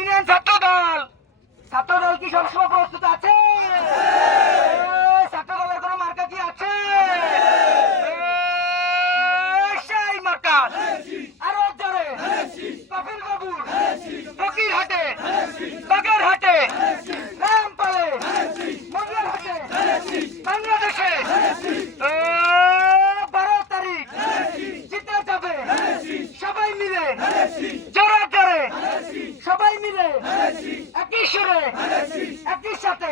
Union ছাত্র দল কি সবসময় প্রস্তুত আছে? ছাত্র দলের কোনো মার্কা কি আছে? সেই মার্কা আরো জোরে কফিল বাবুর ফকিরহাটে, বাগেরহাটে, রামপালে, মঙ্গলহাটে, বাংলাদেশে 12 তারিখ জিতে যাবে সবাই মিলে, জোরে জোরে সবাই মিলে, একই সুরে একই সাথে